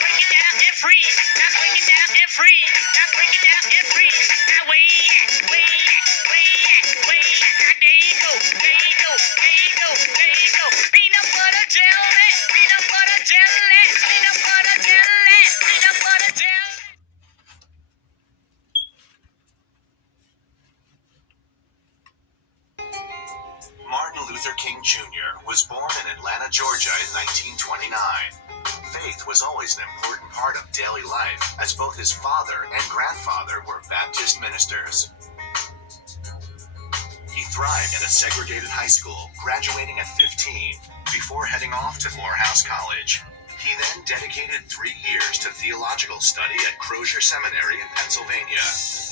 Break it down and freeze. Now break it down and freeze. Now break it down and freeze. Now way at. Now there you go. Peanut butter jelly. Peanut butter jelly. Peanut butter jelly. Peanut butter jelly. Martin Luther King Jr. was born in Atlanta, Georgia in 1929. Faith was always an important part of daily life, as both his father and grandfather were Baptist ministers. He thrived at a segregated high school, graduating at 15, before heading off to Morehouse College. He then dedicated 3 years to theological study at Crozier Seminary in Pennsylvania.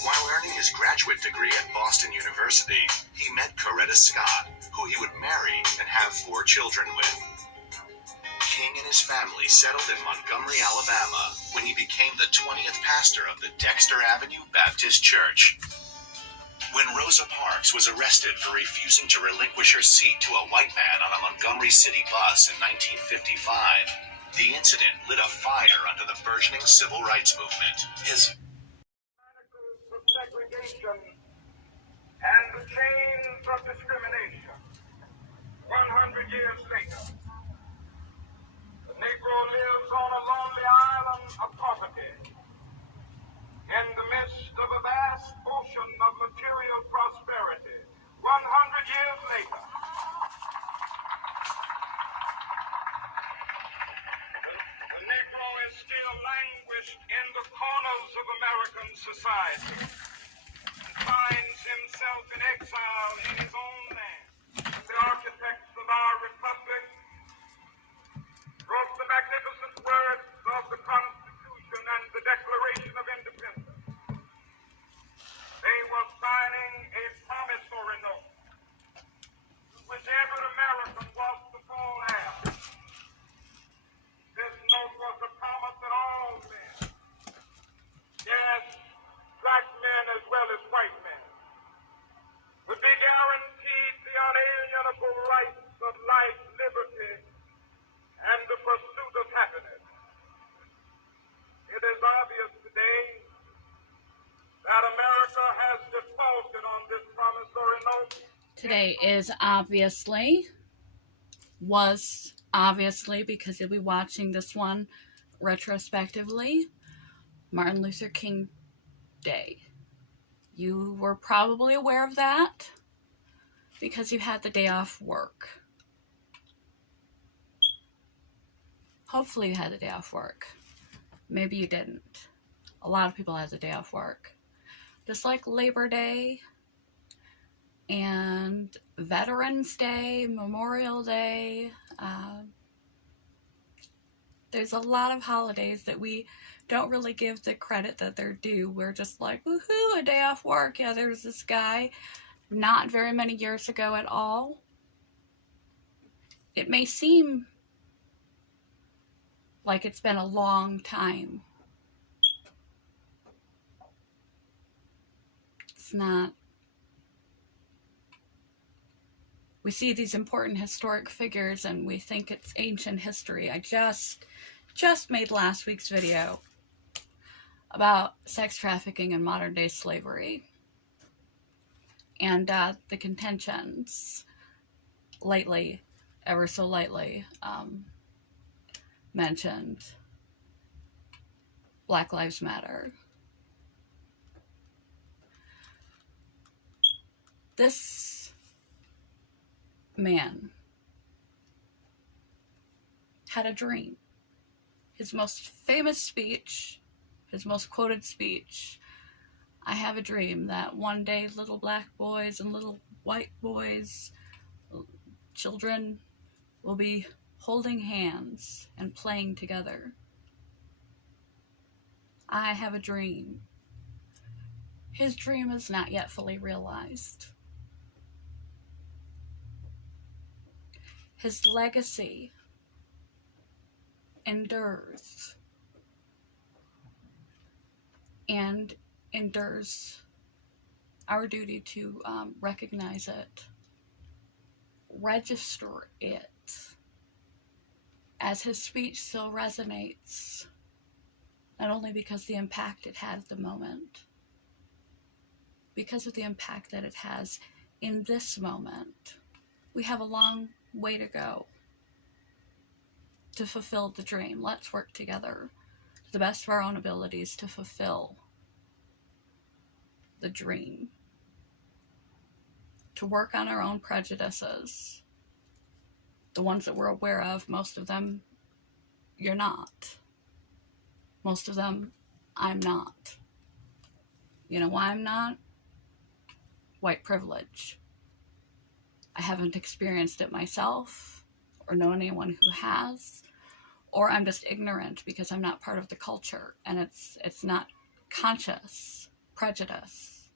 While earning his graduate degree at Boston University, he met Coretta Scott, who he would marry and have 4 children with. King and his family settled in Montgomery, Alabama, when he became the 20th pastor of the Dexter Avenue Baptist Church. When Rosa Parks was arrested for refusing to relinquish her seat to a white man on a Montgomery City bus in 1955, the incident lit a fire under the burgeoning civil rights movement. His manacles of segregation and the chains of discrimination. 100 years later, the Negro lives on a lonely island of poverty in the midst of a vast ocean of material prosperity. 100 years later, the Negro is still languished in the corners of American society and finds himself in exile in his own land. The architects of our republic wrote the magnificent words of the Constitution and the Declaration of Independence. They were signing a promissory note which every American was to fall after. This note was a promise that all men, yes, black men as well as white men, would be guaranteed the unalienable rights of life, liberty, and the pursuit of happiness. It is obvious today that America has defaulted on this promissory note. Today is was obviously, because you'll be watching this one retrospectively, Martin Luther King Day. You were probably aware of that because you had the day off work. Hopefully you had the day off work. Maybe you didn't. A lot of people had the day off work. Just like Labor Day and Veterans Day, Memorial Day. There's a lot of holidays that we don't really give the credit that they're due. We're just like, woohoo, a day off work. Yeah, there's this guy not very many years ago at all. It may seem like it's been a long time. It's not. We see these important historic figures and we think it's ancient history. I just made last week's video about sex trafficking and modern day slavery. And the contentions lately, ever so lightly, mentioned Black Lives Matter. This man had a dream. His most famous speech, his most quoted speech, I have a dream that one day little black boys and little white boys, children, will be holding hands and playing together. I have a dream. His dream is not yet fully realized. His legacy endures and endures our duty to recognize it, register it, as his speech still resonates, not only because of the impact it had at the moment, because of the impact that it has in this moment. We have a long way to go to fulfill the dream. Let's work together to the best of our own abilities to fulfill the dream, to work on our own prejudices, the ones that we're aware of. Most of them you're not. Most of them I'm not. You know why I'm not? White privilege. I haven't experienced it myself or know anyone who has, or I'm just ignorant because I'm not part of the culture, and it's not conscious prejudice,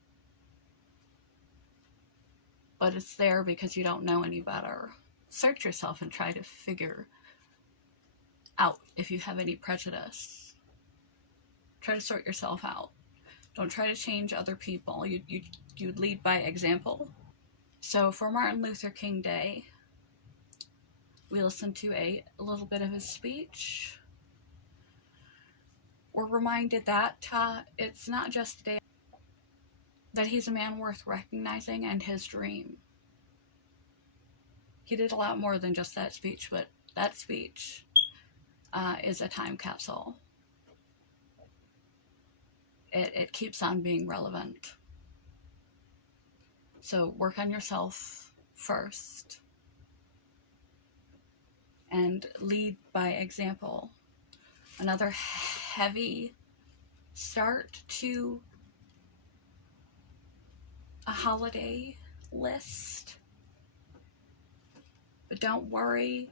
but it's there because you don't know any better. Search yourself and try to figure out if you have any prejudice. Try to sort yourself out. Don't try to change other people. You lead by example. So for Martin Luther King Day, we listened to a little bit of his speech. We're reminded that it's not just a day, that he's a man worth recognizing, and his dream. He did a lot more than just that speech, but that speech is a time capsule. It keeps on being relevant. So work on yourself first and lead by example. Another heavy start to a holiday list. But don't worry,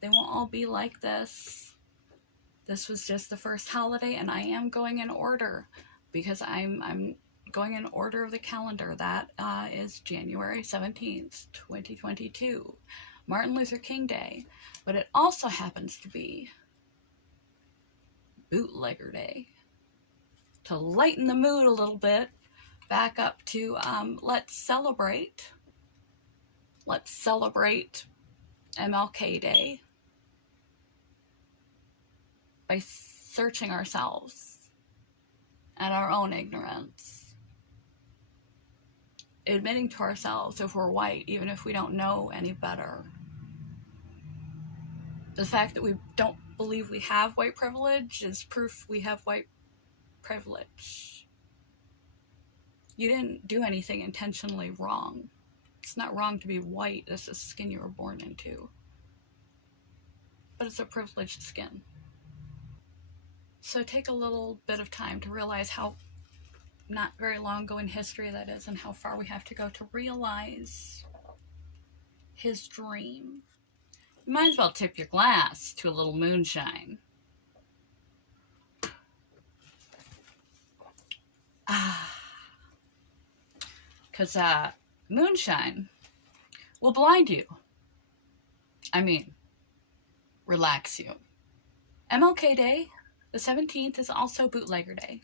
they won't all be like this. This was just the first holiday, and I am going in order because I'm going in order of the calendar. That is January 17th, 2022, Martin Luther King Day. But it also happens to be Bootlegger Day. To lighten the mood a little bit, back up to let's celebrate MLK Day by searching ourselves and our own ignorance, admitting to ourselves if we're white, even if we don't know any better. The fact that we don't believe we have white privilege is proof we have white privilege. You didn't do anything intentionally wrong. It's not wrong to be white. That's the skin you were born into. But it's a privileged skin. So take a little bit of time to realize how not very long ago in history that is, and how far we have to go to realize his dream. You might as well tip your glass to a little moonshine. Because moonshine will blind you. I mean, relax you. MLK Day, the 17th, is also Bootlegger Day.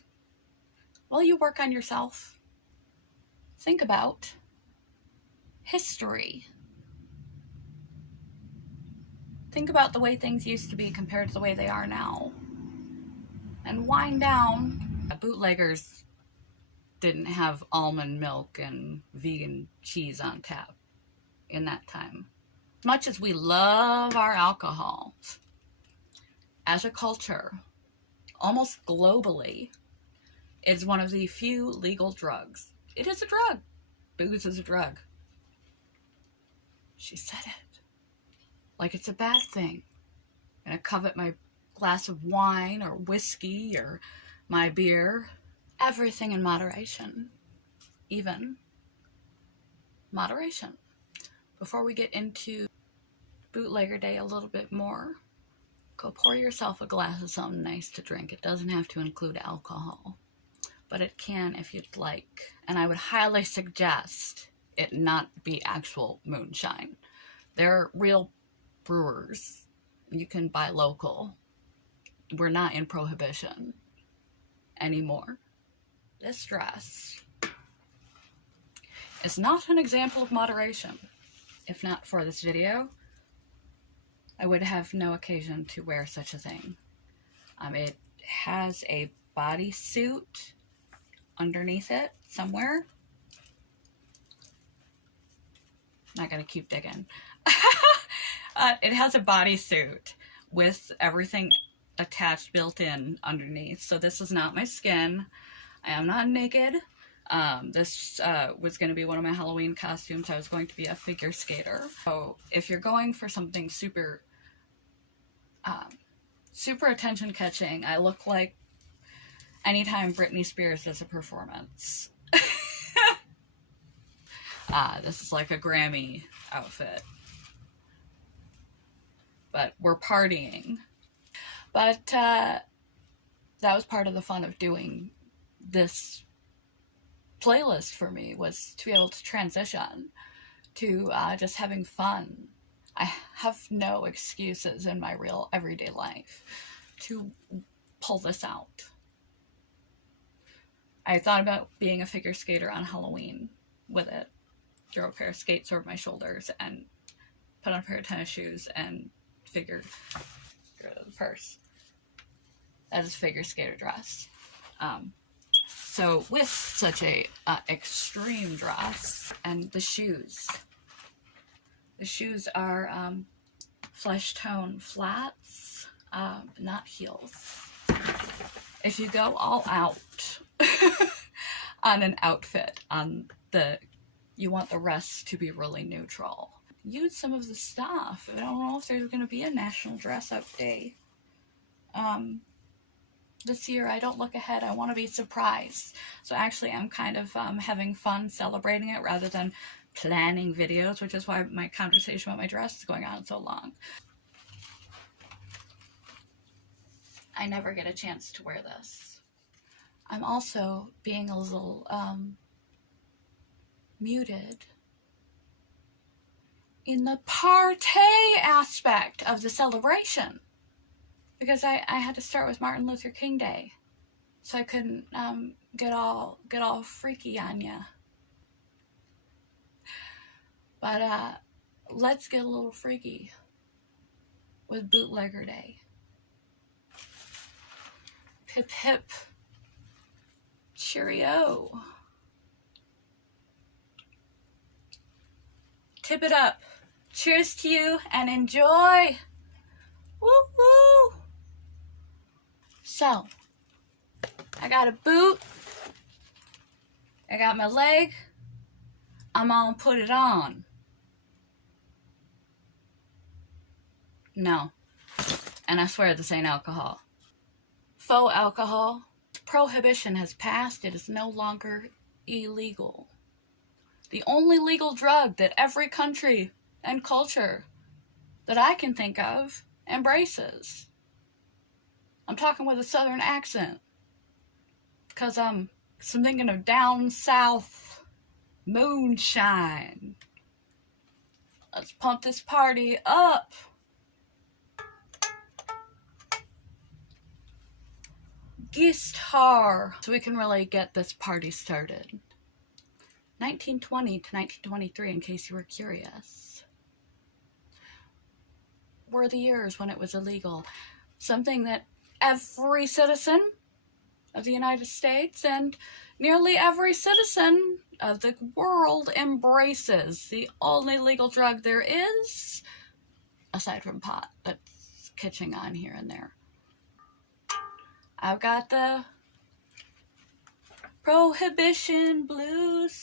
While you work on yourself, think about history. Think about the way things used to be compared to the way they are now. And wind down. Bootleggers didn't have almond milk and vegan cheese on tap in that time. As much as we love our alcohol, as a culture, almost globally, it's one of the few legal drugs. It is a drug. Booze is a drug. She said it. Like it's a bad thing. I'm gonna covet my glass of wine or whiskey or my beer. Everything in moderation. Even moderation. Before we get into Bootlegger Day a little bit more, go pour yourself a glass of something nice to drink. It doesn't have to include alcohol, but it can if you'd like. And I would highly suggest it not be actual moonshine. They're real brewers. You can buy local. We're not in Prohibition anymore. This dress is not an example of moderation. If not for this video, I would have no occasion to wear such a thing. It has a bodysuit underneath it somewhere. Not gonna keep digging. It has a bodysuit with everything attached, built in underneath. So this is not my skin. I am not naked. This was going to be one of my Halloween costumes. I was going to be a figure skater. So if you're going for something super, super attention catching, I look like anytime Britney Spears does a performance. This is like a Grammy outfit. But we're partying. But that was part of the fun of doing this playlist for me, was to be able to transition to just having fun. I have no excuses in my real everyday life to pull this out. I thought about being a figure skater on Halloween with it. Throw a pair of skates over my shoulders and put on a pair of tennis shoes and figure the purse. That is figure skater dress. So with such a extreme dress, and the shoes are flesh tone flats, not heels. If you go all out on an outfit, you want the rest to be really neutral. Use some of the stuff. I don't know if there's going to be a National Dress Up Day this year. I don't look ahead. I want to be surprised. So actually I'm kind of having fun celebrating it rather than planning videos, which is why my conversation about my dress is going on so long. I never get a chance to wear this. I'm also being a little muted in the party aspect of the celebration, because I had to start with Martin Luther King Day, so I couldn't get all freaky on ya. But let's get a little freaky with Bootlegger Day. Hip hip, cheerio. Tip it up. Cheers to you and enjoy. Woo woo. So, I got a boot. I got my leg. I'm gonna put it on. No. And I swear this ain't alcohol. Faux alcohol. Prohibition has passed. It is no longer illegal. The only legal drug that every country and culture that I can think of embraces. I'm talking with a southern accent because I'm thinking of down south moonshine. Let's pump this party up. Guitar, so we can really get this party started. 1920 to 1923, in case you were curious, were the years when it was illegal. Something that every citizen of the United States and nearly every citizen of the world embraces. The only legal drug there is, aside from pot, that's catching on here and there. I've got the Prohibition Blues.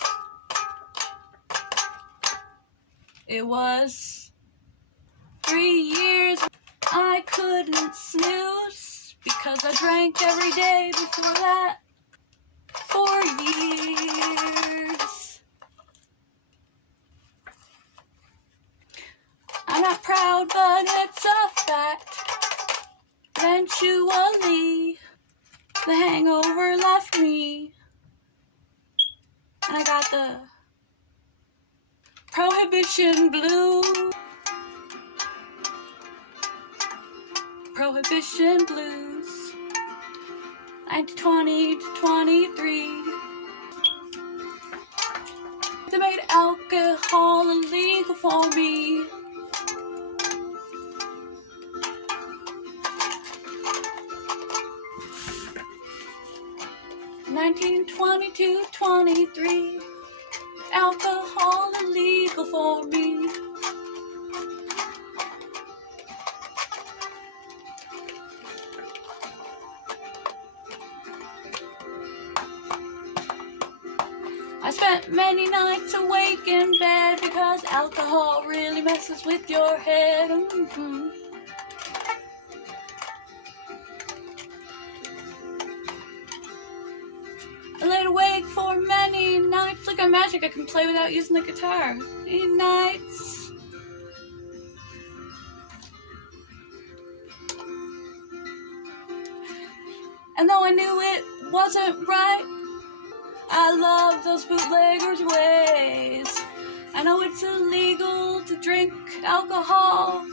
It was 3 years I couldn't snooze because I drank every day before that. 4 years. I'm not proud, but it's a fact. Eventually, the hangover left me. And I got the Prohibition Blues. Prohibition Blues. 1920 to 23. They made alcohol illegal for me. 1922-23, alcohol illegal for me. I spent many nights awake in bed because alcohol really messes with your head. I laid awake for many nights. Look at magic, I can play without using the guitar. Many nights. And though I knew it wasn't right, I love those bootleggers' ways. I know it's illegal to drink alcohol,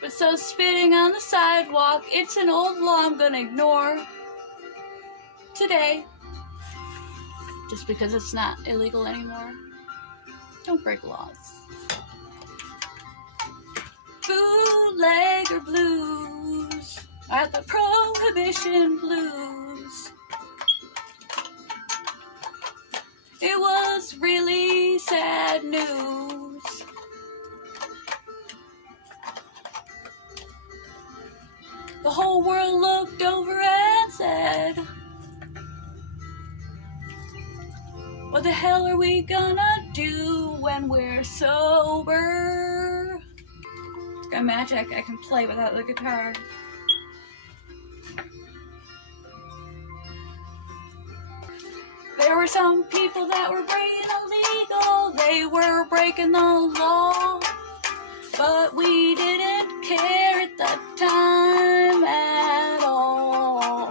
but so spitting on the sidewalk, it's an old law I'm gonna ignore today, just because it's not illegal anymore. Don't break laws. Bootlegger blues are the Prohibition Blues. It was really sad news. The whole world looked over and said, what the hell are we gonna do when we're sober? Got magic, I can play without the guitar. There were some people that were breaking illegal, they were breaking the law, but we didn't care at the time at all.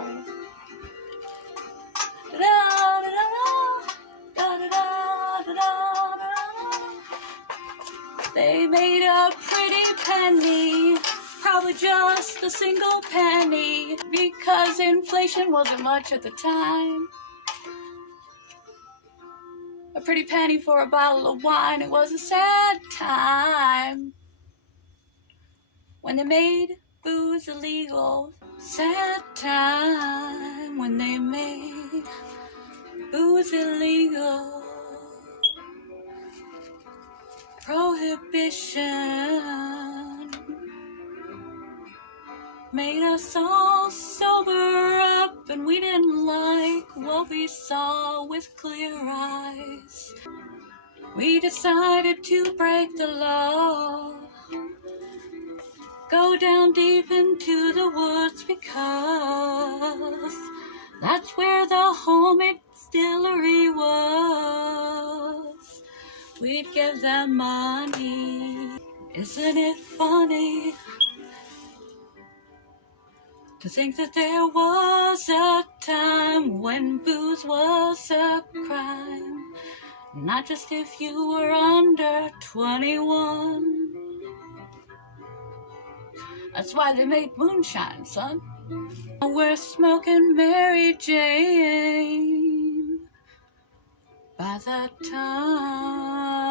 They made a pretty penny, probably just a single penny, because inflation wasn't much at the time. A pretty penny for a bottle of wine. It was a sad time when they made booze illegal. Sad time when they made booze illegal. Prohibition made us all sober up, and we didn't like what we saw with clear eyes. We decided to break the law, go down deep into the woods, because that's where the homemade distillery was. We'd give them money. Isn't it funny to think that there was a time when booze was a crime? Not just if you were under 21. That's why they made moonshine, son. We're smoking Mary Jane by the ton.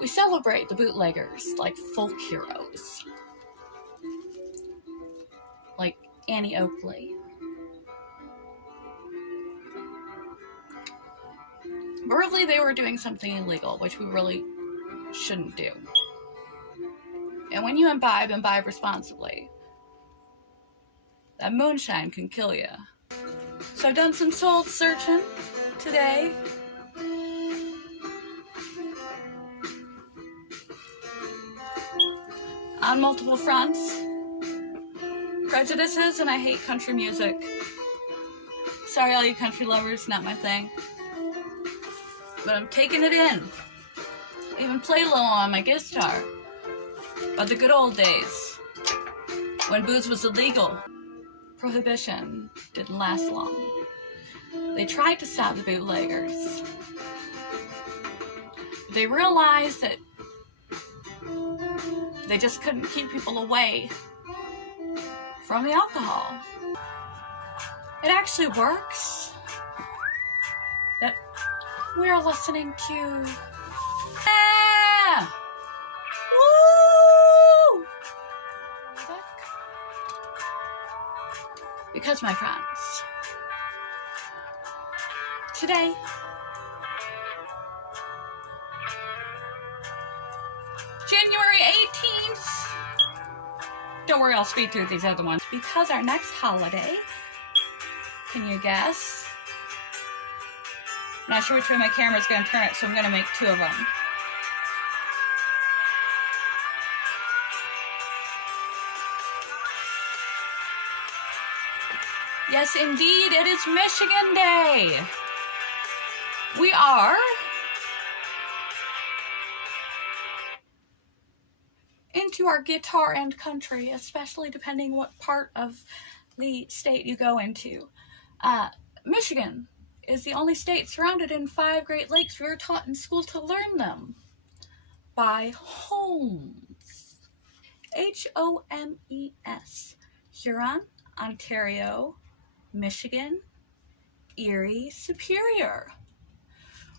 We celebrate the bootleggers like folk heroes, like Annie Oakley. But really, they were doing something illegal, which we really shouldn't do. And when you imbibe responsibly. That moonshine can kill you. So I've done some soul searching today. On multiple fronts. Prejudices, and I hate country music. Sorry all you country lovers, not my thing. But I'm taking it in. I even play low on my guitar. About the good old days, when booze was illegal. Prohibition didn't last long. They tried to stop the bootleggers. They realized that they just couldn't keep people away from the alcohol. It actually works. That we're listening to. Yeah! Woo! Music. Because, my friends, today, January 18th, don't worry, I'll speed through these other ones. Because our next holiday, can you guess? I'm not sure which way my camera's going to turn it, so I'm going to make two of them. Yes, indeed, it is Michigan Day. We are into our guitar and country, especially depending what part of the state you go into. Michigan is the only state surrounded in 5 Great Lakes. We were taught in school to learn them by homes. H-O-M-E-S. Huron, Ontario, Michigan, Erie, Superior.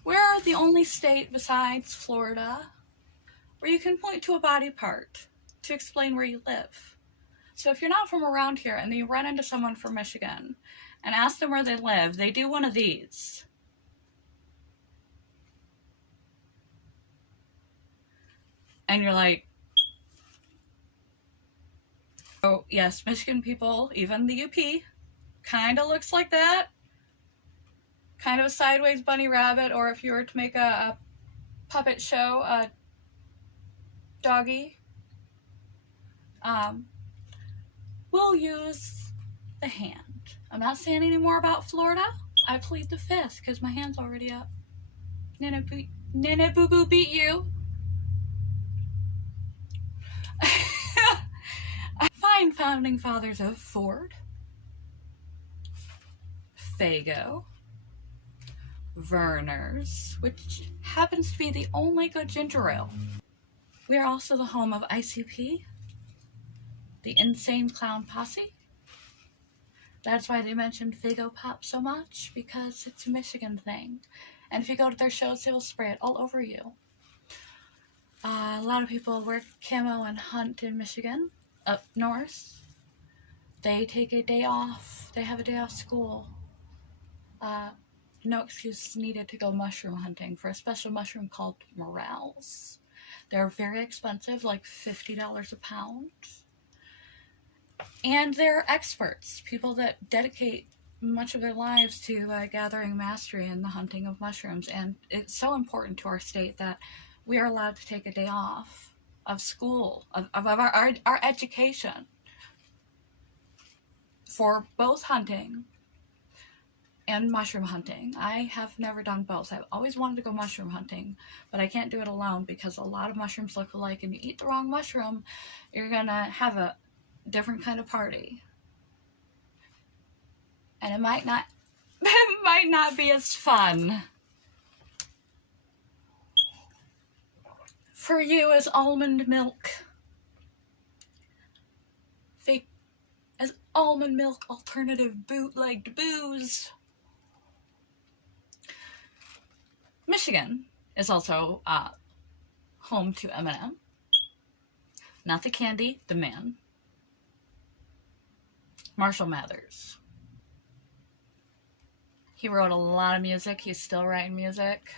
We're the only state besides Florida where you can point to a body part to explain where you live. So if you're not from around here and you run into someone from Michigan and ask them where they live, they do one of these. And you're like, oh yes, Michigan people, even the UP, kind of looks like that. Kind of a sideways bunny rabbit, or if you were to make a puppet show, a doggy. We'll use the hand. I'm not saying any more about Florida. I plead the fifth because my hand's already up. Nana Boo Boo beat you. Fine founding fathers of Ford, Faygo, Verner's, which happens to be the only good ginger ale. We are also the home of ICP, the Insane Clown Posse. That's why they mentioned Faygo Pop so much, because it's a Michigan thing. And if you go to their shows, they will spray it all over you. A lot of people wear camo and hunt in Michigan. Up north, they take a day off. They have a day off school. No excuse needed to go mushroom hunting for a special mushroom called morels. They're very expensive, like $50 a pound. And they're experts, people that dedicate much of their lives to gathering mastery in the hunting of mushrooms. And it's so important to our state that we are allowed to take a day off of school, of our education, for both hunting and mushroom hunting. I have never done both. I've always wanted to go mushroom hunting, but I can't do it alone because a lot of mushrooms look alike, and you eat the wrong mushroom, you're gonna have a different kind of party. And it might not be as fun for you as almond milk. Fake as almond milk alternative bootlegged booze. Michigan is also home to Eminem. Not the candy, the man. Marshall Mathers. He wrote a lot of music. He's still writing music.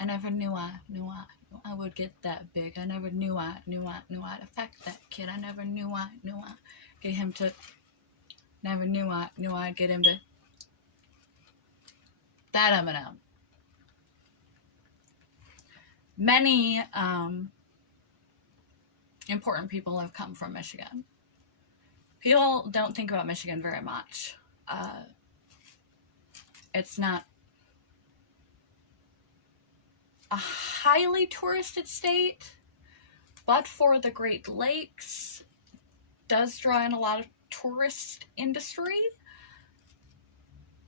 I never knew I would get that big. I never knew I'd affect that kid. I never knew I'd get him to. Never knew I'd get him to. That Eminem. Many important people have come from Michigan. People don't think about Michigan very much. It's not a highly touristed state, but for the Great Lakes, does draw in a lot of tourist industry.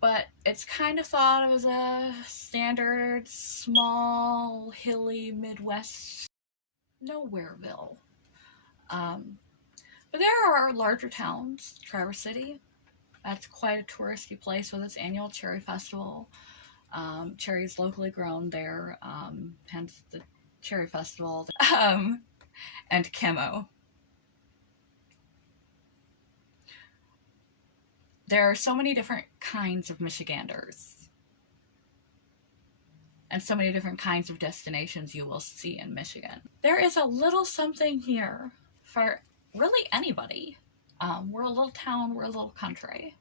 But it's kind of thought of as a standard, small, hilly, Midwest nowhereville. But there are larger towns. Traverse City, that's quite a touristy place with its annual cherry festival. Cherries locally grown there, hence the cherry festival. And camo. There are so many different kinds of Michiganders. And so many different kinds of destinations you will see in Michigan. There is a little something here for really anybody. We're a little town, we're a little country.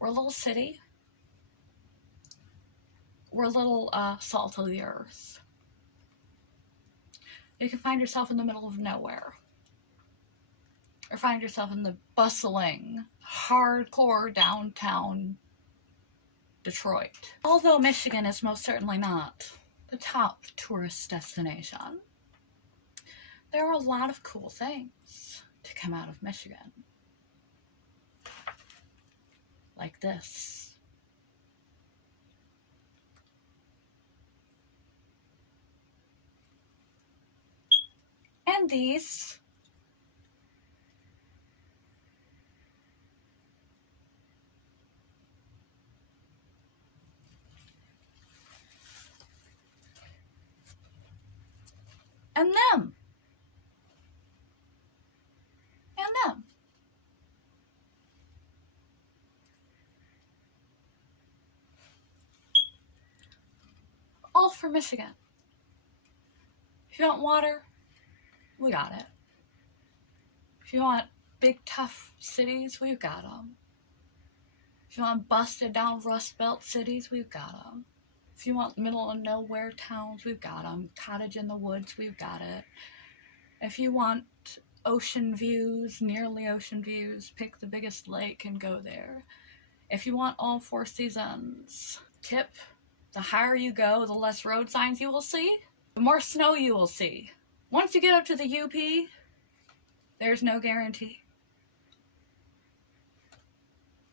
We're a little city. We're a little salt of the earth. You can find yourself in the middle of nowhere. Or find yourself in the bustling, hardcore downtown Detroit. Although Michigan is most certainly not the top tourist destination, there are a lot of cool things to come out of Michigan. Like this. And these. And them. And them. All for Michigan. If you want water, we got it. If you want big, tough cities, we've got them. If you want busted down Rust Belt cities, we've got them. If you want middle of nowhere towns, we've got them. Cottage in the woods, we've got it. If you want ocean views, nearly ocean views, pick the biggest lake and go there. If you want all 4 seasons, tip, the higher you go, the less road signs you will see, the more snow you will see. Once you get up to the UP, there's no guarantee.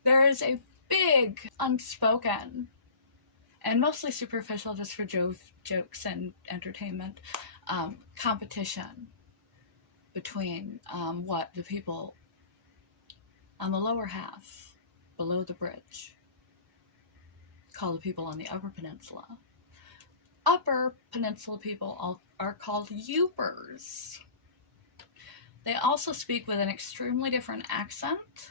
There is a big, unspoken, and mostly superficial just for jokes and entertainment, competition between what the people on the lower half, below the bridge, call the people on the Upper Peninsula. Upper Peninsula people are called Yoopers. They also speak with an extremely different accent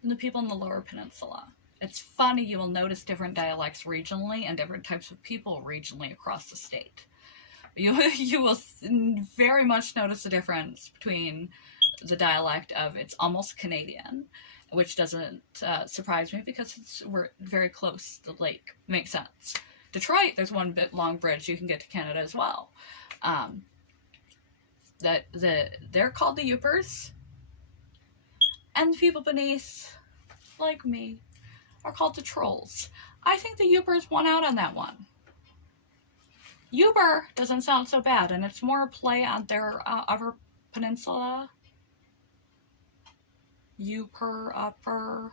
than the people in the Lower Peninsula. It's funny, you will notice different dialects regionally and different types of people regionally across the state. You will very much notice the difference between the dialect of it's almost Canadian, which doesn't surprise me because we're very close to the lake. Makes sense. Detroit, there's one bit long bridge you can get to Canada as well. They're called the Yoopers, and the people beneath, like me, are called the Trolls. I think the Yoopers won out on that one. Yooper doesn't sound so bad, and it's more a play on their Upper Peninsula. Yooper, upper,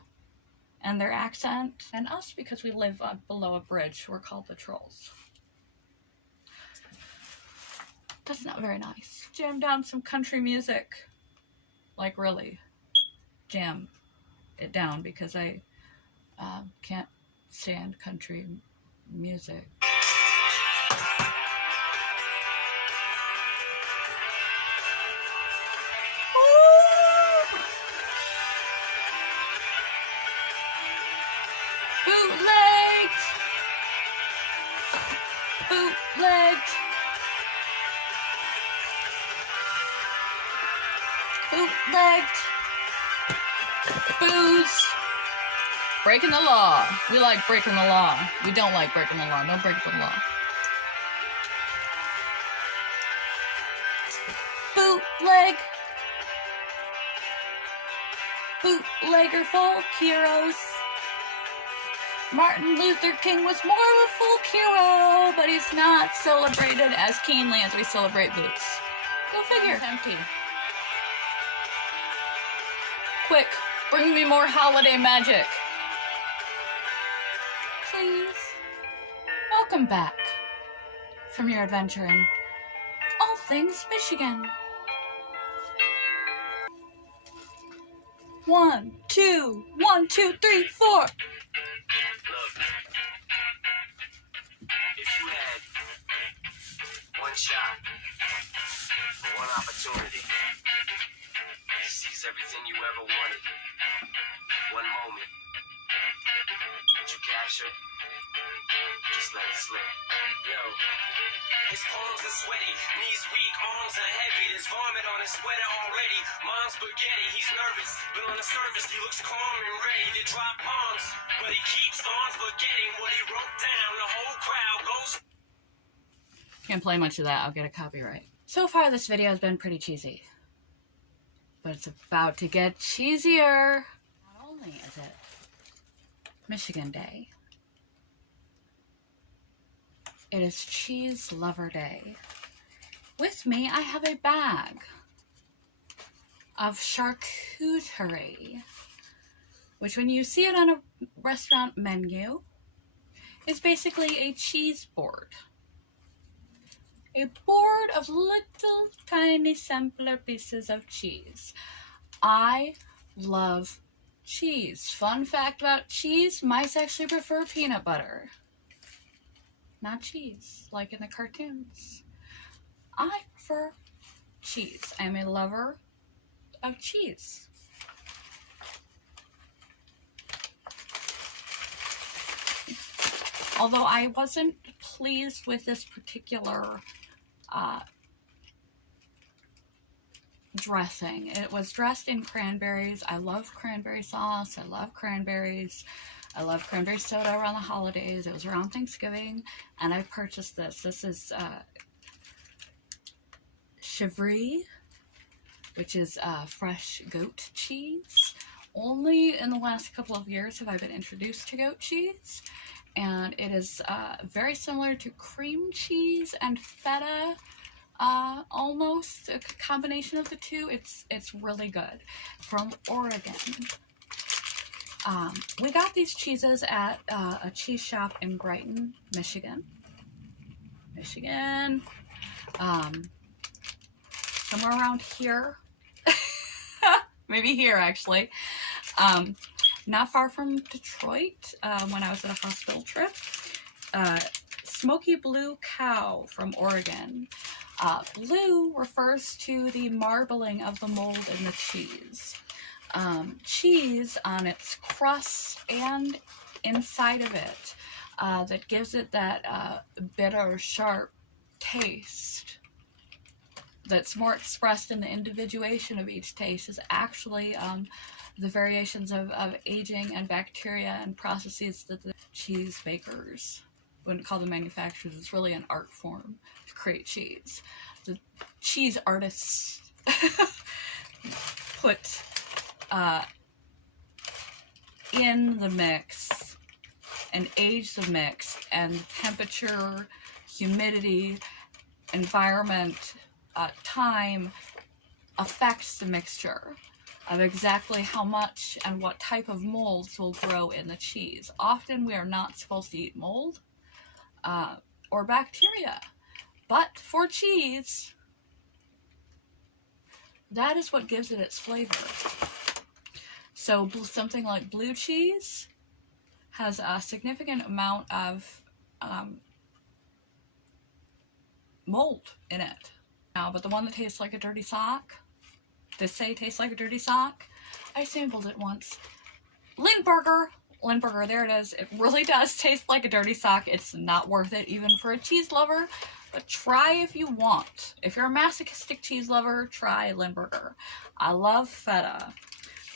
and their accent. And us, because we live below a bridge, we're called the Trolls. That's not very nice. Jam down some country music. Like, really. Jam it down, because I can't stand country music. Bootlegged! Bootlegged! Bootlegged! Booze! Breaking the law. We like breaking the law. We don't like breaking the law. Don't break the law. Bootleg! Bootlegger folk heroes. Martin Luther King was more of a folk hero, but he's not celebrated as keenly as we celebrate boots. Go figure. It's empty. Quick, bring me more holiday magic. Please. Welcome back from your adventure in all things Michigan. 1, 2, 1, 2, 3, 4. Look, if you had one shot, one opportunity to seize everything you ever wanted, one moment capture. Just let it slip. Yo. His palms are sweaty, knees weak, arms are heavy. There's vomit on his sweater already. Mom's spaghetti, he's nervous, but on the surface he looks calm and ready to drop bombs. But he keeps on forgetting what he wrote down. The whole crowd goes. Can't play much of that, I'll get a copyright. So far this video has been pretty cheesy, but it's about to get cheesier. Not only is it Michigan Day, it is Cheese Lover Day. With me, I have a bag of charcuterie, which when you see it on a restaurant menu, is basically a cheese board. A board of little tiny sampler pieces of cheese. I love cheese. Fun fact about cheese, mice actually prefer peanut butter, not cheese, like in the cartoons. I prefer cheese. I'm a lover of cheese. Although I wasn't pleased with this particular dressing. It was dressed in cranberries. I love cranberry sauce. I love cranberries. I love cranberry soda around the holidays. It was around Thanksgiving, and I purchased this. This is Chevre, which is fresh goat cheese. Only in the last couple of years have I been introduced to goat cheese, and it is very similar to cream cheese and feta, almost a combination of the two. It's really good. From Oregon. We got these cheeses at a cheese shop in Brighton, Michigan. Somewhere around here. Maybe here, actually. Not far from Detroit, when I was at a hospital trip. Smoky Blue Cow from Oregon. Blue refers to the marbling of the mold in the cheese. Cheese on its crust and inside of it that gives it that bitter, sharp taste that's more expressed in the individuation of each taste is actually the variations of aging and bacteria and processes that the cheese bakers, wouldn't call them manufacturers, it's really an art form to create cheese. The cheese artists put in the mix and age the mix, and temperature, humidity, environment, time affects the mixture of exactly how much and what type of molds will grow in the cheese. Often we are not supposed to eat mold or bacteria, but for cheese, that is what gives it its flavor. So something like blue cheese has a significant amount of mold in it. Now, but the one that tastes like a dirty sock, to say tastes like a dirty sock, I sampled it once. Lindbergh, there it is. It really does taste like a dirty sock. It's not worth it even for a cheese lover, but try if you want. If you're a masochistic cheese lover, try Lindbergh. I love feta.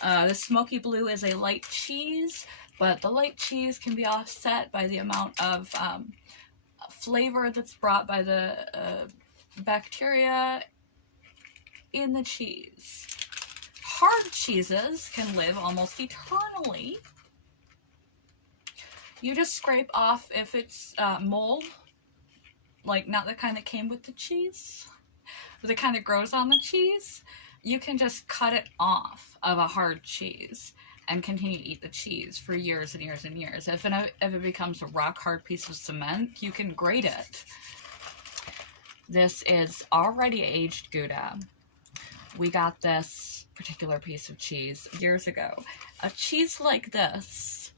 The Smoky Blue is a light cheese, but the light cheese can be offset by the amount of flavor that's brought by the bacteria in the cheese. Hard cheeses can live almost eternally. You just scrape off if it's mold, like not the kind that came with the cheese, but the kind that grows on the cheese. You can just cut it off of a hard cheese and continue to eat the cheese for years and years and years. If it becomes a rock hard piece of cement, you can grate it. This is already aged Gouda. We got this particular piece of cheese years ago. A cheese like this,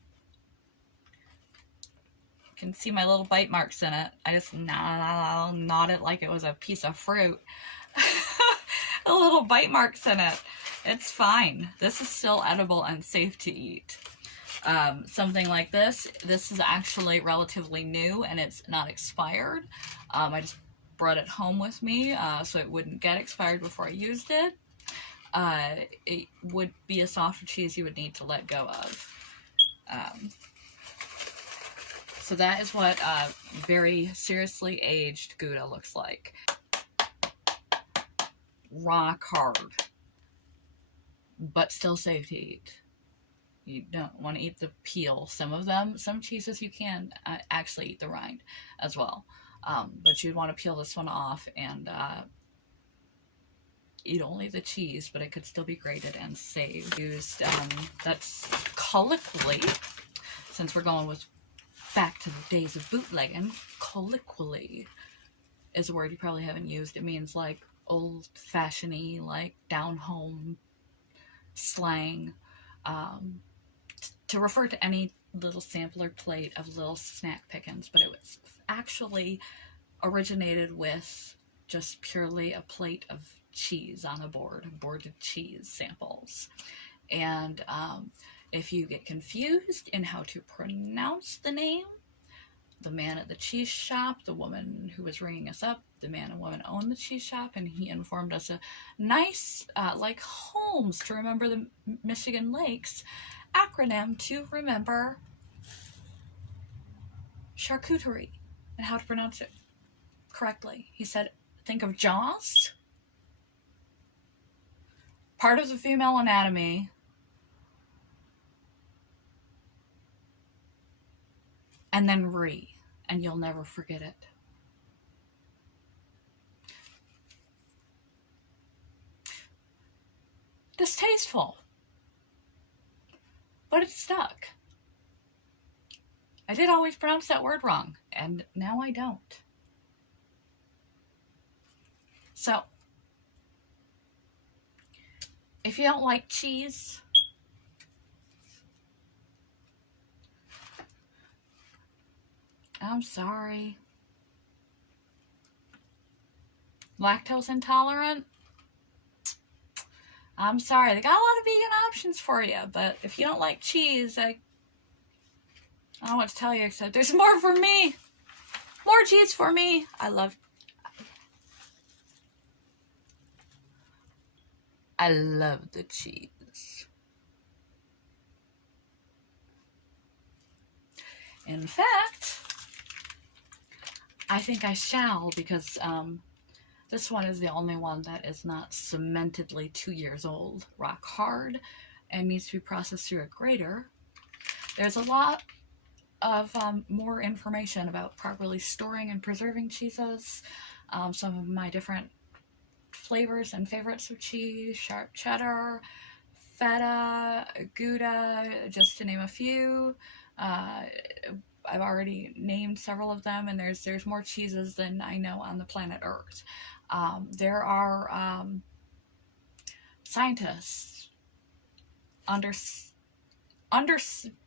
you can see my little bite marks in it. I just gnawed it like it was a piece of fruit. The little bite marks in it. It's fine. This is still edible and safe to eat. Something like this. This is actually relatively new and it's not expired. I just brought it home with me so it wouldn't get expired before I used it. It would be a softer cheese you would need to let go of. So that is what very seriously aged Gouda looks like. Rock hard, but still safe to eat. You don't want to eat the peel. Some cheeses you can actually eat the rind as well. But you'd want to peel this one off and eat only the cheese, but it could still be grated and saved. Used, that's colloquially, since we're going with back to the days of bootlegging, colloquially is a word you probably haven't used. It means like old-fashioned-y, like down-home slang, to refer to any little sampler plate of little snack pickings, but it was actually originated with just purely a plate of cheese on a boarded cheese samples. And if you get confused in how to pronounce the name, the man at the cheese shop, the woman who was ringing us up, the man and woman owned the cheese shop, and he informed us a nice, like Holmes to remember the Michigan Lakes acronym to remember charcuterie and how to pronounce it correctly. He said, think of jaws, part of the female anatomy, and then and you'll never forget it. Distasteful, but it stuck. I did always pronounce that word wrong, and now I don't. So, if you don't like cheese, I'm sorry. Lactose intolerant? I'm sorry. They got a lot of vegan options for you, but if you don't like cheese, I don't know what to tell you except there's more for me. More cheese for me. I love the cheese. In fact, I think I shall, because this one is the only one that is not cementedly 2 years old, rock hard, and needs to be processed through a grater. There's a lot of more information about properly storing and preserving cheeses, some of my different flavors and favorites of cheese, sharp cheddar, feta, Gouda, just to name a few. I've already named several of them, and there's more cheeses than I know on the planet Earth. There are scientists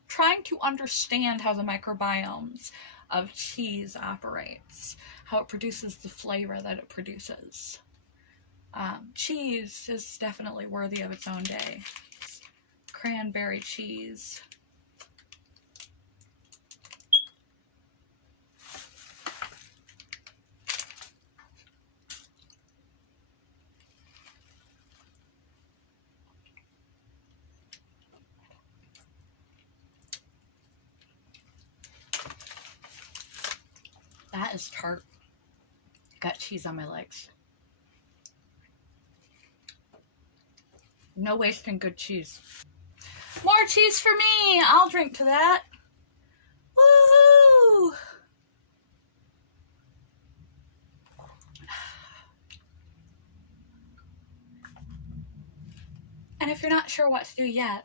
trying to understand how the microbiomes of cheese operates, how it produces the flavor that it produces. Cheese is definitely worthy of its own day. Cranberry cheese. That is tart. Got cheese on my legs. No wasting good cheese. More cheese for me! I'll drink to that. Woo! And if you're not sure what to do yet,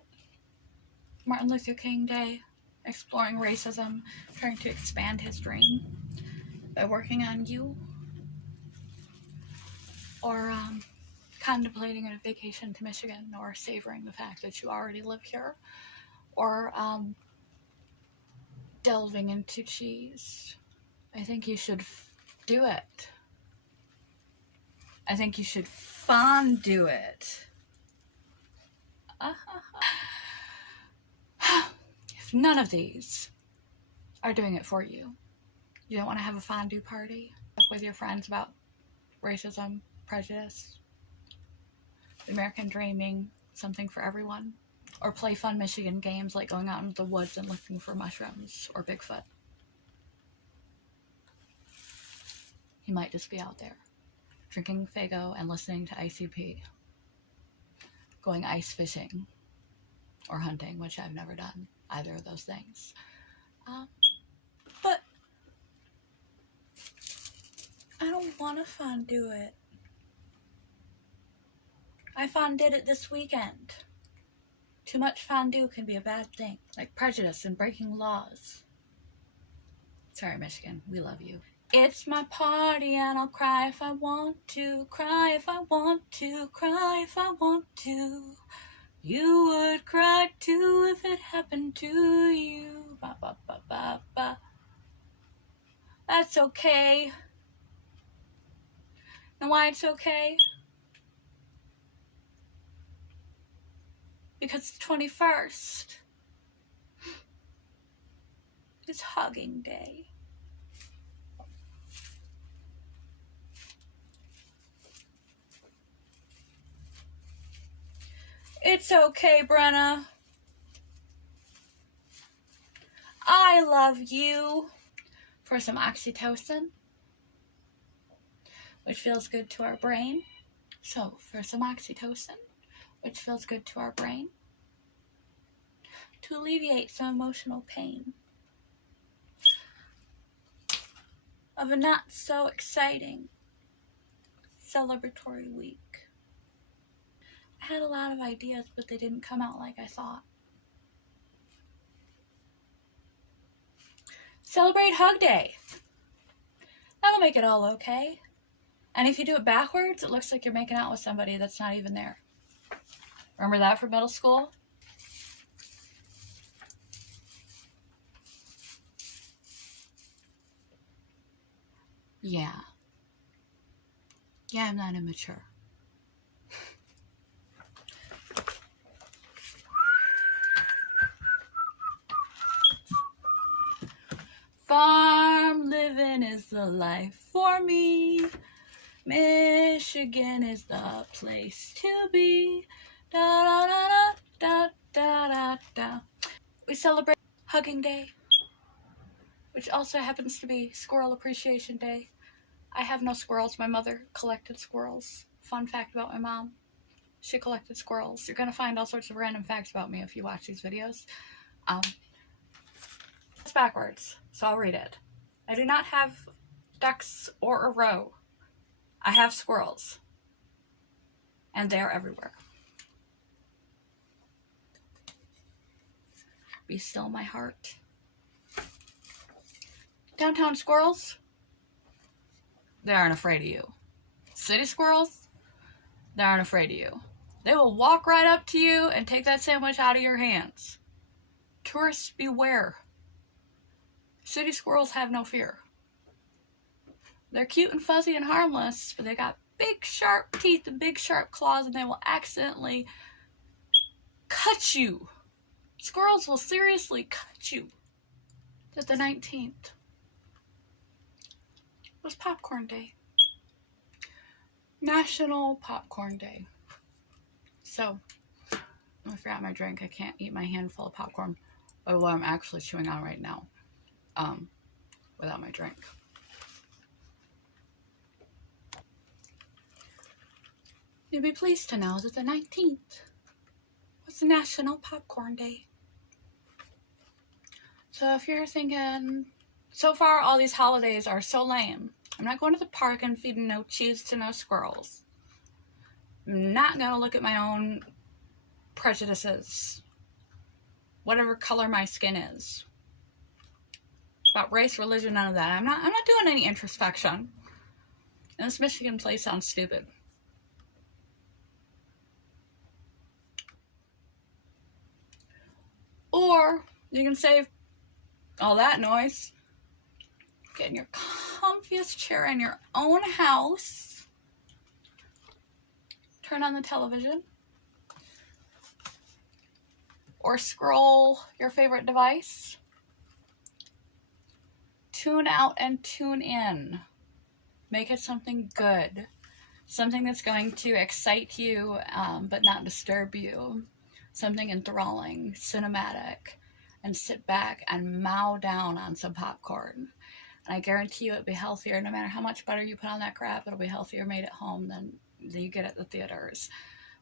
Martin Luther King Day, exploring racism, trying to expand his dream by working on you, or contemplating a vacation to Michigan, or savoring the fact that you already live here, or delving into cheese. I think you should do it. I think you should fondue it. if none of these are doing it for you, you don't want to have a fondue party with your friends about racism, prejudice, American dreaming, something for everyone, or play fun Michigan games like going out into the woods and looking for mushrooms or Bigfoot. He might just be out there drinking Faygo and listening to ICP, going ice fishing or hunting, which I've never done either of those things. But I don't want to fondue it. I fondue it this weekend. Too much fondue can be a bad thing, like prejudice and breaking laws. Sorry, Michigan, we love you. It's my party and I'll cry if I want to, cry if I want to, cry if I want to. You would cry too if it happened to you. Ba, ba, ba, ba, ba. That's okay. Know why it's okay? Because the 21st is hugging day. It's okay, Brenna. I love you. For some oxytocin, which feels good to our brain. So, for some oxytocin, which feels good to our brain, to alleviate some emotional pain of a not so exciting celebratory week. I had a lot of ideas, but they didn't come out like I thought. Celebrate Hug Day. That'll make it all okay. And if you do it backwards, it looks like you're making out with somebody that's not even there. Remember that from middle school? Yeah. Yeah, I'm not immature. Farm living is the life for me. Michigan is the place to be. Da da da da da da da. We celebrate Hugging Day, which also happens to be Squirrel Appreciation Day. I have no squirrels. My mother collected squirrels. Fun fact about my mom. She collected squirrels. You're going to find all sorts of random facts about me if you watch these videos. It's backwards, so I'll read it. I do not have ducks or a row. I have squirrels. And they're everywhere. Be still, my heart. Downtown squirrels, they aren't afraid of you. City squirrels, they aren't afraid of you. They will walk right up to you and take that sandwich out of your hands. Tourists, beware. City squirrels have no fear. They're cute and fuzzy and harmless, but they got big sharp teeth and big sharp claws, and they will accidentally cut you. Squirrels will seriously cut you. That the 19th was Popcorn Day. National Popcorn Day. So, I forgot my drink. I can't eat my handful of popcorn by what I'm actually chewing on right now. Without my drink. You'll be pleased to know that the 19th was National Popcorn Day. So if you're thinking, so far all these holidays are so lame, I'm not going to the park and feeding no cheese to no squirrels. I'm not going to look at my own prejudices, whatever color my skin is. About race, religion, none of that. I'm not doing any introspection. And this Michigan place sounds stupid. Or you can save all that noise. Get in your comfiest chair in your own house. Turn on the television. or scroll your favorite device. Tune out and tune in. Make it something good. Something that's going to excite you, but not disturb you. Something enthralling, cinematic, and sit back and mow down on some popcorn. And I guarantee you it'll be healthier. No matter how much butter you put on that crap, it'll be healthier made at home than you get at the theaters.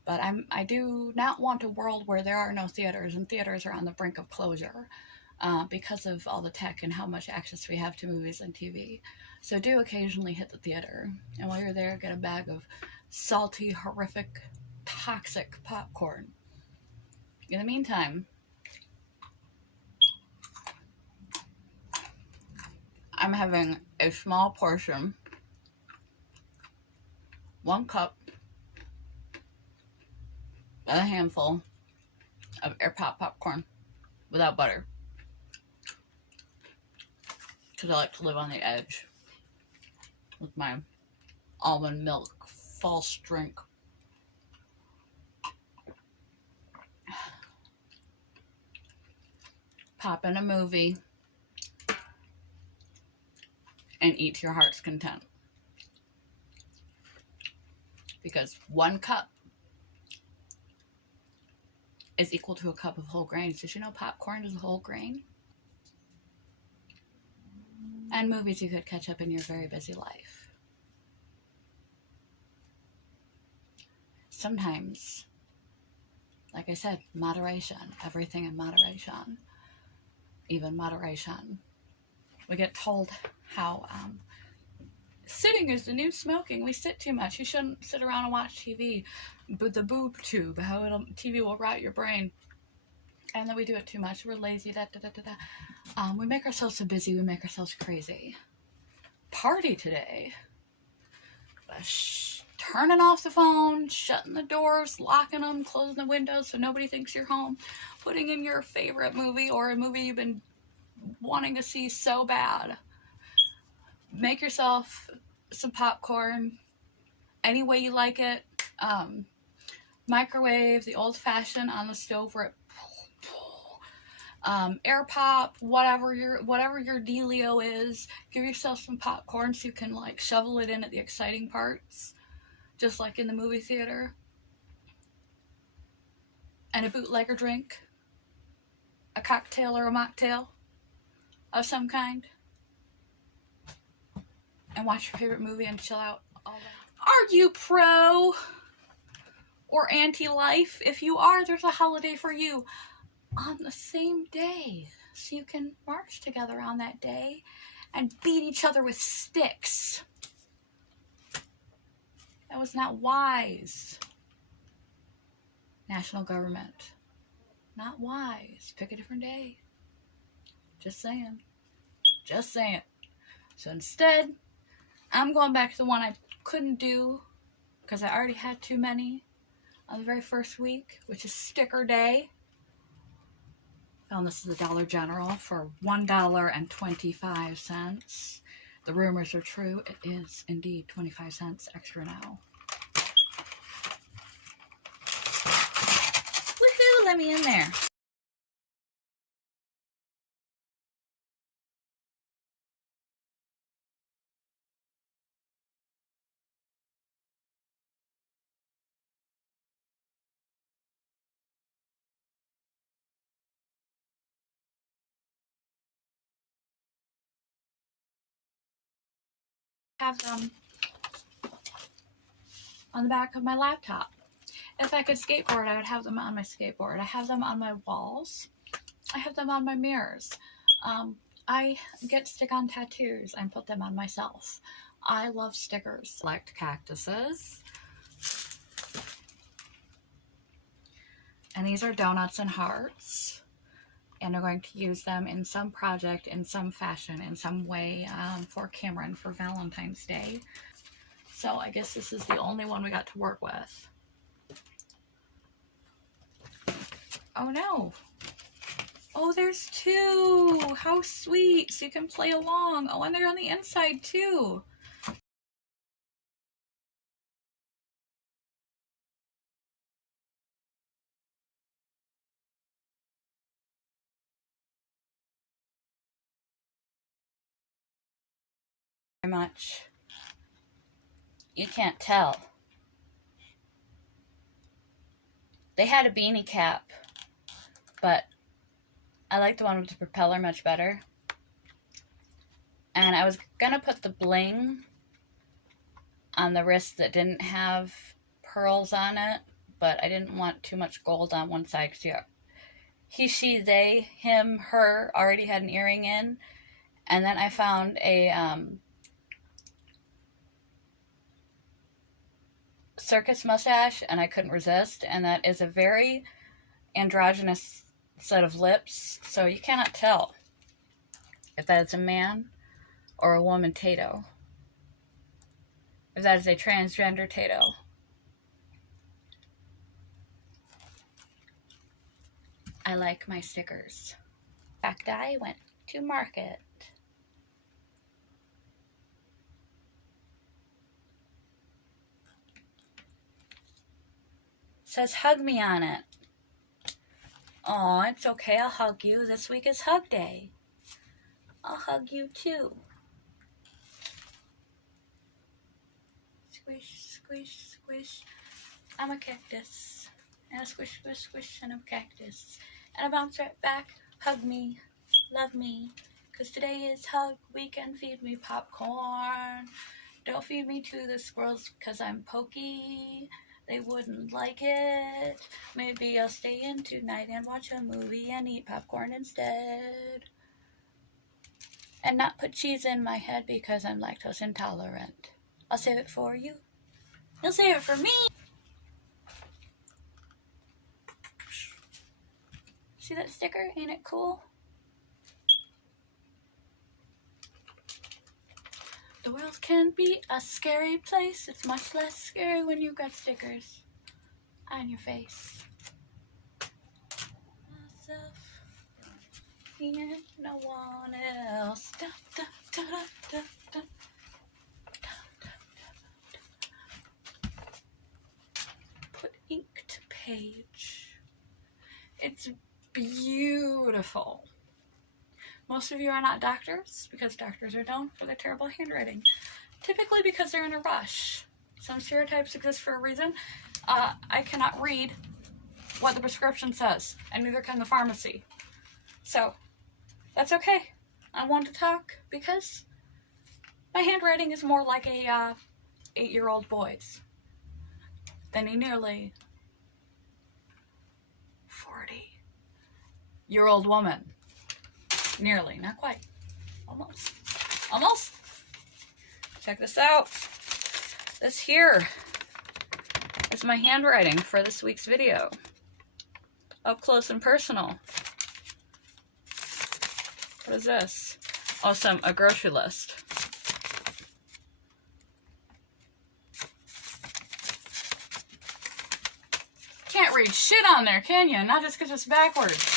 But I do not want a world where there are no theaters, and theaters are on the brink of closure because of all the tech and how much access we have to movies and TV. So do occasionally hit the theater, and while you're there, get a bag of salty, horrific, toxic popcorn. In the meantime, I'm having a small portion, 1 cup, and a handful of air pop popcorn without butter, because I like to live on the edge with my almond milk false drink. Pop in a movie and eat to your heart's content. Because 1 cup is equal to a cup of whole grains. Did you know popcorn is a whole grain? And movies you could catch up in your very busy life. Sometimes, like I said, moderation. Everything in moderation. Even moderation. We get told how sitting is the new smoking. We sit too much. You shouldn't sit around and watch TV. But the boob tube, how TV will rot your brain. And then we do it too much. We're lazy. We make ourselves so busy. We make ourselves crazy. Party today. Turning off the phone, shutting the doors, locking them, closing the windows so nobody thinks you're home. Putting in your favorite movie or a movie you've been wanting to see so bad. Make yourself some popcorn any way you like it. Microwave, the old-fashioned on the stove where it air pop, whatever your dealio is. Give yourself some popcorn so you can like shovel it in at the exciting parts, just like in the movie theater. And a bootlegger drink, a cocktail or a mocktail of some kind, and watch your favorite movie and chill out all day. Are you pro or anti-life? If you are, there's a holiday for you on the same day, so you can march together on that day and beat each other with sticks. That was not wise. National government. Not wise. Pick a different day. Just saying. Just saying. So instead, I'm going back to the one I couldn't do because I already had too many on the very first week, which is Sticker Day. Found this is the Dollar General for $1.25. The rumors are true. It is indeed 25 cents extra now. Woohoo! Let me in there. Have them on the back of my laptop. If I could skateboard, I would have them on my skateboard. I have them on my walls. I have them on my mirrors. I get stick-on tattoos and put them on myself. I love stickers. Select cactuses. And these are donuts and hearts. And I'm going to use them in some project, in some fashion, in some way for Cameron for Valentine's Day. So I guess this is the only one we got to work with. Oh no. Oh, there's 2. How sweet. So you can play along. Oh, and they're on the inside too. much. You can't tell. They had a beanie cap, but I like the one with the propeller much better. And I was gonna put the bling on the wrist that didn't have pearls on it, but I didn't want too much gold on one side because he, she, they, him, her already had an earring in. And then I found a circus mustache, and I couldn't resist. And that is a very androgynous set of lips, so you cannot tell if that is a man or a woman Tato. If that is a transgender Tato. I like my stickers. In fact, I went to market. Says hug me on it. Aw, it's okay, I'll hug you. This week is hug day. I'll hug you too. Squish, squish, squish. I'm a cactus. And a squish, squish, squish, and I'm a cactus. And I bounce right back. Hug me. Love me. Because today is hug week and feed me popcorn. Don't feed me to the squirrels because I'm pokey. They wouldn't like it. Maybe I'll stay in tonight and watch a movie and eat popcorn instead. And not put cheese in my head because I'm lactose intolerant. I'll save it for you. You'll save it for me. See that sticker? Ain't it cool? The world can be a scary place. It's much less scary when you've got stickers on your face. Myself and no one else. Da, da, da, da, da. Put ink to page. It's beautiful. Most of you are not doctors because doctors are known for their terrible handwriting. Typically because they're in a rush. Some stereotypes exist for a reason. I cannot read what the prescription says, and neither can the pharmacy. So, that's okay. I want to talk because my handwriting is more like a 8-year-old boy's than a nearly 40-year-old woman. Nearly, not quite. Almost. Almost. Check this out. This here is my handwriting for this week's video. Up close and personal. What is this? Oh, a grocery list. Can't read shit on there, can you? Not just because it's backwards.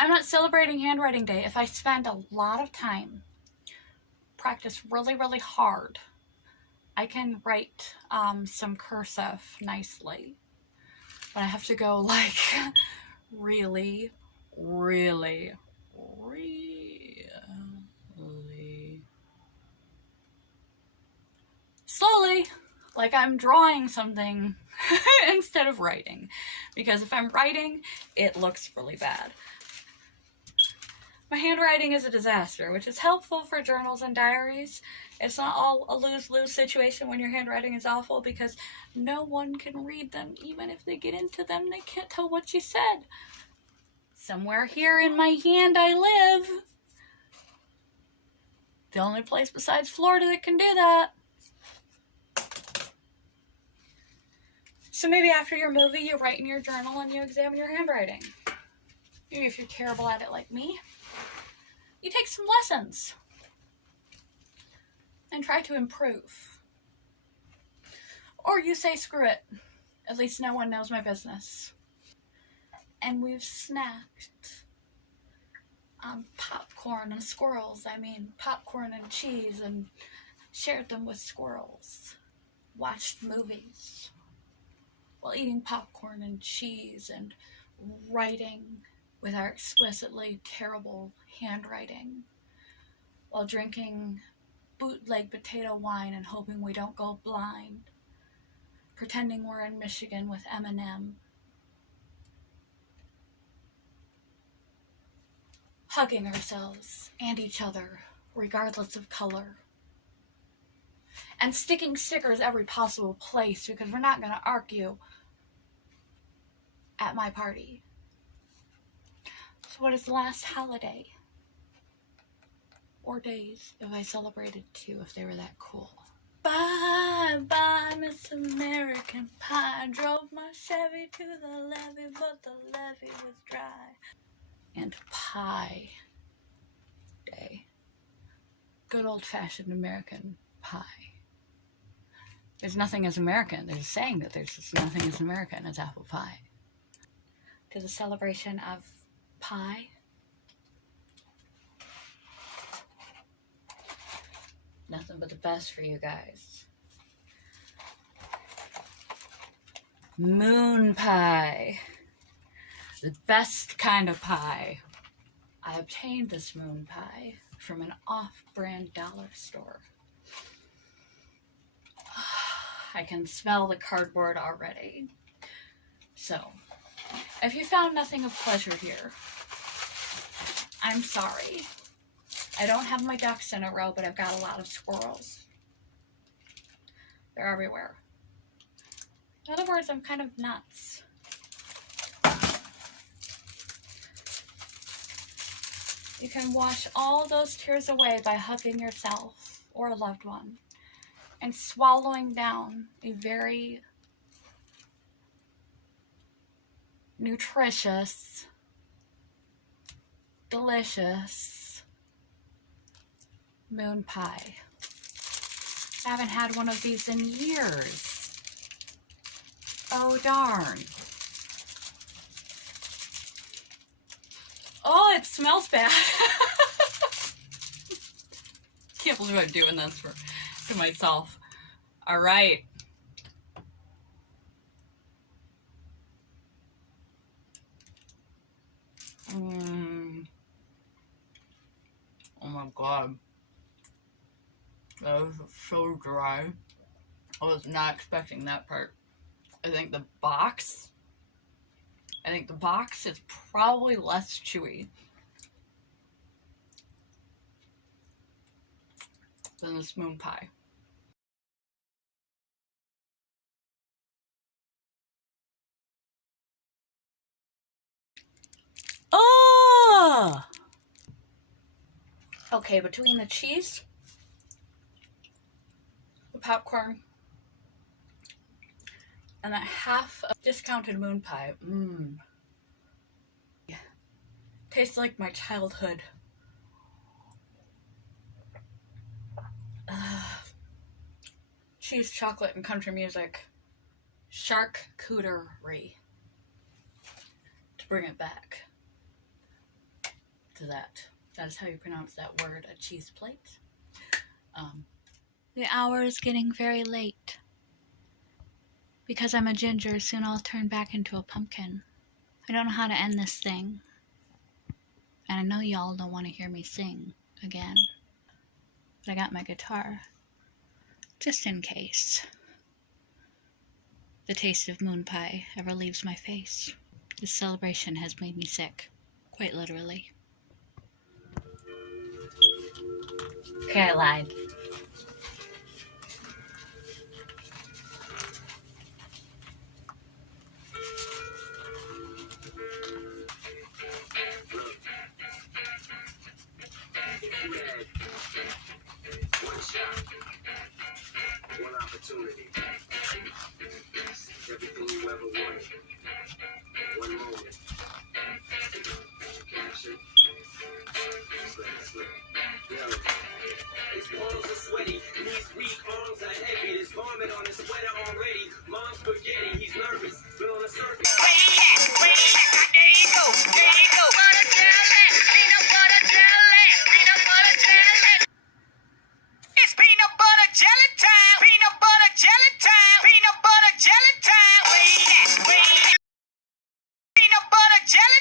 I'm not celebrating Handwriting Day. If I spend a lot of time, practice really, really hard, I can write some cursive nicely. But I have to go like really, really, really slowly, like I'm drawing something instead of writing. Because if I'm writing, it looks really bad. My handwriting is a disaster, which is helpful for journals and diaries. It's not all a lose-lose situation when your handwriting is awful because no one can read them. Even if they get into them, they can't tell what you said. Somewhere here in my hand I live. The only place besides Florida that can do that. So maybe after your movie, you write in your journal and you examine your handwriting. Maybe if you're terrible at it like me, you take some lessons and try to improve. Or you say, screw it. At least no one knows my business. And we've snacked on popcorn and squirrels. I mean, popcorn and cheese, and shared them with squirrels. Watched movies while eating popcorn and cheese and writing with our explicitly terrible handwriting. while drinking bootleg potato wine and hoping we don't go blind, pretending we're in Michigan with Eminem, hugging ourselves and each other regardless of color, and sticking stickers every possible place because we're not going to argue at my party. So what is the last holiday? Or days, if I celebrated too, if they were that cool. Bye, bye, Miss American Pie. Drove my Chevy to the levee, but the levee was dry. And Pie Day. Good old-fashioned American pie. There's nothing as American. There's a saying that there's just nothing as American as apple pie. To the celebration of pie. Nothing but the best for you guys. Moon pie. The best kind of pie. I obtained this moon pie from an off-brand dollar store. I can smell the cardboard already. So, if you found nothing of pleasure here, I'm sorry. I don't have my ducks in a row, but I've got a lot of squirrels. They're everywhere. In other words, I'm kind of nuts. You can wash all those tears away by hugging yourself or a loved one and swallowing down a very nutritious, delicious moon pie. I haven't had one of these in years. Oh, darn. Oh, it smells bad. Can't believe I'm doing this to myself. All right. Oh my God. That was so dry. I was not expecting that part. I think the box is probably less chewy than this moon pie. Oh! Okay, between the cheese, the popcorn, and that half of discounted moon pie, tastes like my childhood. Cheese, chocolate, and country music. Charcuterie. To bring it back to that. That is how you pronounce that word, a cheese plate. The hour is getting very late. Because I'm a ginger, soon I'll turn back into a pumpkin. I don't know how to end this thing. And I know y'all don't want to hear me sing again. But I got my guitar. Just in case the taste of moon pie ever leaves my face. This celebration has made me sick. Quite literally. Okay, I lied. One shot, one opportunity. Everything you ever wanted. One moment. Capture. Just let it slip. Yo. His palms are sweaty, knees weak, arms are heavy. There's vomit on his sweater already. Mom's spaghetti, he's nervous, but on a circuit. There you go, there you go. Butter jelly, peanut butter jelly, peanut butter jelly. It's peanut butter jelly time, peanut butter jelly time, peanut butter jelly time. Peanut butter jelly.